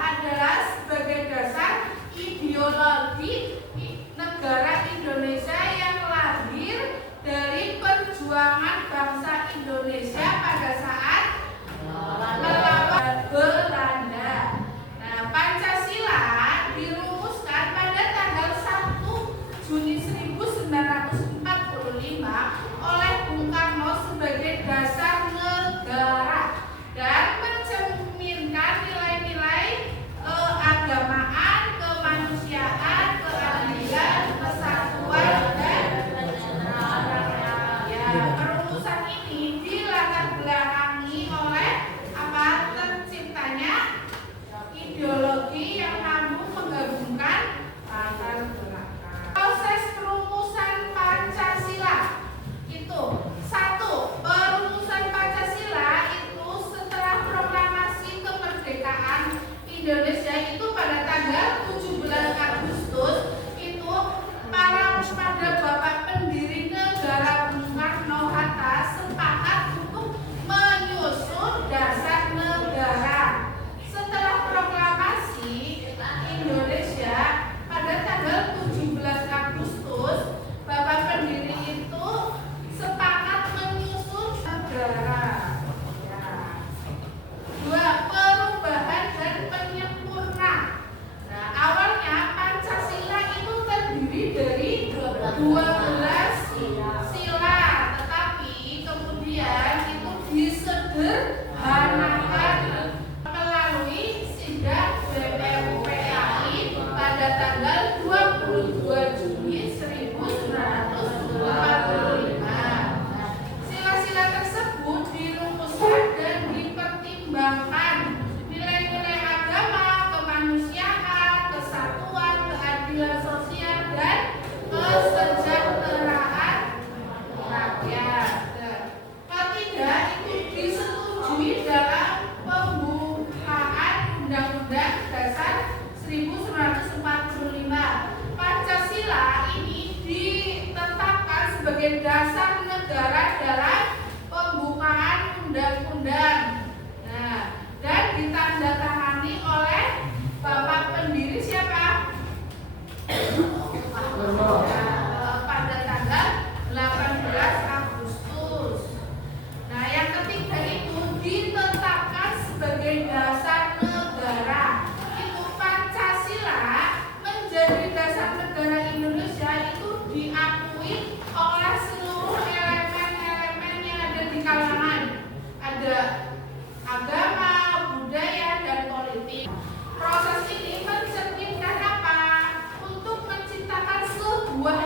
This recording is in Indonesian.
adalah sebagai dasar ideologi negara Indonesia yang lahir dari perjuangan bangsa Indonesia pada saat melawan Belanda. Nah, Pancasila dirumuskan pada tanggal 1 Juni 1945 oleh Bung Karno sebagai dasar negara dan mencerminkan nilai-nilai keagamaan, kemanusiaan, keadilan, kesatuan, dan perumusan ini dilatar belakangi oleh terciptanya ideologi yang mampu menggabungkan latar belakang. Proses perumusan Pancasila itu satu, perumusan Pancasila itu setelah proklamasi kemerdekaan Indonesia itu pada tanggal 17 Agustus itu pada Bapak pendiri negara Bung Karno-Hatta sepakat untuk menyusun dasar negara. Setelah proklamasi Indonesia pada tanggal 17 Agustus, Bapak pendiri itu sepakat menyusun negara. Dua, perubahan dan penyempurna. Nah, awalnya Pancasila itu terdiri dari 12 sila, tetapi kemudian itu disederhanakan melalui sidang BPUPKI pada tanggal 22 Juni 1945. Sila-sila tersebut dirumuskan dan dipertimbangkan nilai-nilai agama, kemanusiaan, kesatuan, keadilan sosial, dan kesejahteraan rakyat. Ketiga, itu disetujui dalam pembukaan Undang-Undang Dasar 1945. Pancasila ini ditetapkan sebagai dasar negara dalam pembukaan undang-undang. Nah, dan ditandatangani oleh Bapak pendiri siapa? Pada tanggal 18 Agustus. Nah, yang ketiga itu ditetapkan sebagai dasar negara. Itu Pancasila menjadi dasar negara Indonesia itu diakui oleh seluruh elemen-elemen yang ada di kalangan. Ada agama, budaya, dan politik. Proses ini mencerminkan apa? Untuk menciptakan sebuah